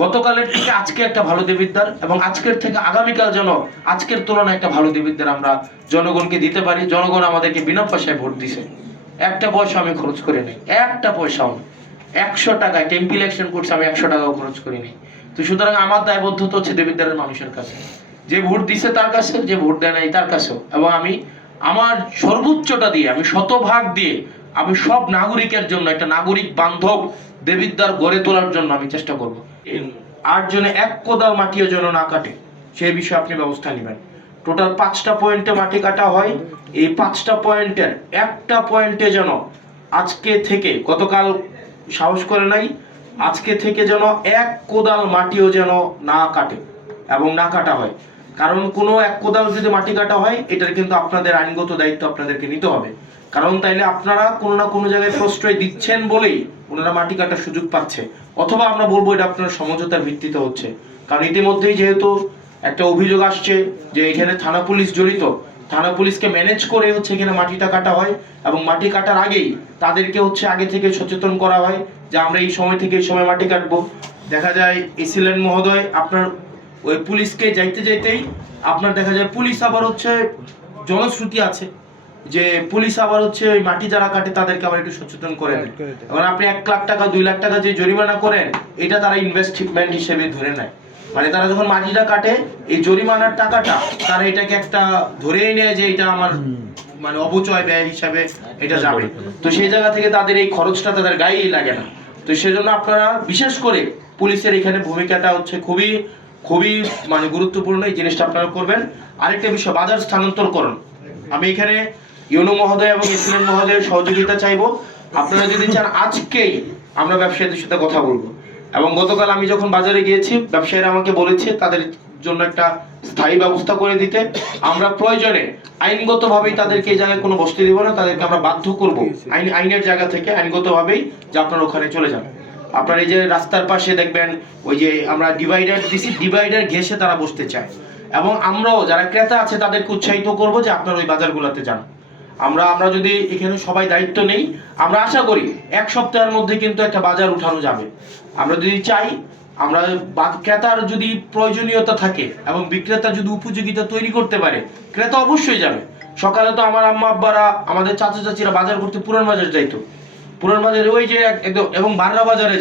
গতকালের থেকে আজকে একটা ভালো দেবিদ্বার এবং আজকের থেকে আগামীকাল যেন আজকের তুলনায় একটা ভালো দেবিদ্বার আমরা জনগণকে দিতে পারি। জনগণ আমাদেরকে বিনা পয়সায় ভোট দিছে, একটা পয়সা আমি খরচ করি নাই, একটা পয়সাও না। 100 টাকা টেম্পি ইলেকশন করছে, আমি 100 টাকাও খরচ করি নাই। তো সুতরাং আমার দায়বদ্ধতা হচ্ছে দেবিদ্বারের মানুষের কাছে, যে ভোট দিছে তার কাছে, যে ভোট দেয় নাই তার কাছেও। এবং আমি আমার সর্বোচ্চটা দিয়ে, আমি শতভাগ দিয়ে, আমি সব নাগরিকের জন্য একটা নাগরিক বান্ধব দেবিদ্বার গড়ে তোলার জন্য আমি চেষ্টা করব। 8 জনে এক কোদাল মাটিও যেন না কাটে, সেই বিষয়ে আপনি ব্যবস্থা নেবেন। টোটাল 5টা পয়েন্টে মাটি কাটা হয়, এই 5টা পয়েন্টের একটা পয়েন্টে যেন আজকে থেকে, গতকাল সাহস করে নাই, আজকে থেকে যেন এক কোদাল মাটিও যেন না কাটে এবং না কাটা হয়। কারণ কোনো এক কোদাল যদি মাটি কাটা হয়, এটার কিন্তু আপনাদের আইনগত দায়িত্ব আপনাদেরকে নিতে হবে। কারণ তাইলে আপনারা কোনো না কোনো জায়গায় প্রশ্রয় দিচ্ছেন বলেই ওনারা মাটি কাটার সুযোগ পাচ্ছে, অথবা আমরা বলবো এটা আপনার সমঝোতার ভিত্তিতে হচ্ছে। কারণ ইতিমধ্যেই যেহেতু একটা অভিযোগ আসছে যে এখানে থানা পুলিশ জড়িত, থানা পুলিশকে ম্যানেজ করে হচ্ছে এখানে মাটিটা কাটা হয় এবং মাটি কাটার আগেই তাদেরকে হচ্ছে আগে থেকে সচেতন করা হয় যে আমরা এই সময় থেকে এই সময় মাটি কাটবো। দেখা যায় এসিলেন মহোদয় আপনার ওই পুলিশকে যাইতে যাইতেই আপনার দেখা যায় পুলিশ আবার হচ্ছে জনশ্রুতি আছে যে পুলিশ আবার হচ্ছে ওই মাটি যারা কাটে তাদেরকে আবার একটু সচেতন করেন। এবং আপনি 1 লাখ টাকা 2 লাখ টাকা যে জরিমানা করেন, এটা তারা ইনভেস্টমেন্ট হিসেবে ধরে নেয়। মানে তারা যখন মাটিটা কাটে, এই জরিমানার টাকাটা তারা এটাকে একটা ধরেই নেয় যে এটা আমার মানে অপচয় ব্যয় হিসাবে এটা যাবে। তো সেই জায়গা থেকে তাদের এই খরচটা তাদের গায়েই লাগে না। তো সেজন্য আপনারা বিশেষ করে পুলিশের এখানে ভূমিকাটা হচ্ছে খুবই খুবই মানে গুরুত্বপূর্ণ, এই জিনিসটা আপনারা করবেন। আরেকটা বিষয়, বাজার স্থানান্তরকরণ। আমি এখানে ইউনো মহোদয় এবং এসিলেন মহোদয়ের সহযোগিতা চাইবো। আপনারা যদি চান আজকেই আমরা ব্যবসায়ীদের সাথে কথা বলবো। এবং গতকাল আমি যখন বাজারে গিয়েছি, ব্যবসায়ীরা আমাকে বলেছে তাদের জন্য একটা স্থায়ী ব্যবস্থা করে দিতে। আমরা প্রয়োজনে আইনগতভাবেই তাদেরকে এই জায়গায় কোনো বসতে দিব না, তাদেরকে আমরা বাধ্য করব আইনের জায়গা থেকে আইনগতভাবেই যে আপনারা ওখানে চলে যান। আপনার এই যে রাস্তার পাশে দেখবেন ওই যে আমরা ডিভাইডার দিছি, ডিভাইডার ঘেঁষে তারা বসতে চায়। এবং আমরাও যারা ক্রেতা আছে তাদেরকে উৎসাহিত করব যে আপনারা ওই বাজারগুলোতে যান। আমরা যদি এখানে সবাই দায়িত্ব নেই, আমরা আশা করি 1 সপ্তাহের মধ্যে কিন্তু একটা বাজার উঠানো যাবে। আমরা যদি চাই, আমরা ক্রেতার যদি প্রয়োজনীয়তা থাকে এবং বিক্রেতা যদি উপযোগিতা তৈরি করতে পারে, ক্রেতা অবশ্যই যাবে। সকালে তো আমার আম্মা আব্বারা, আমাদের চাচা চাচিরা বাজার করতে পুরান বাজার যাইতো, পুরান বাজারে ওই যে একদম, এবং বাররা বাজারে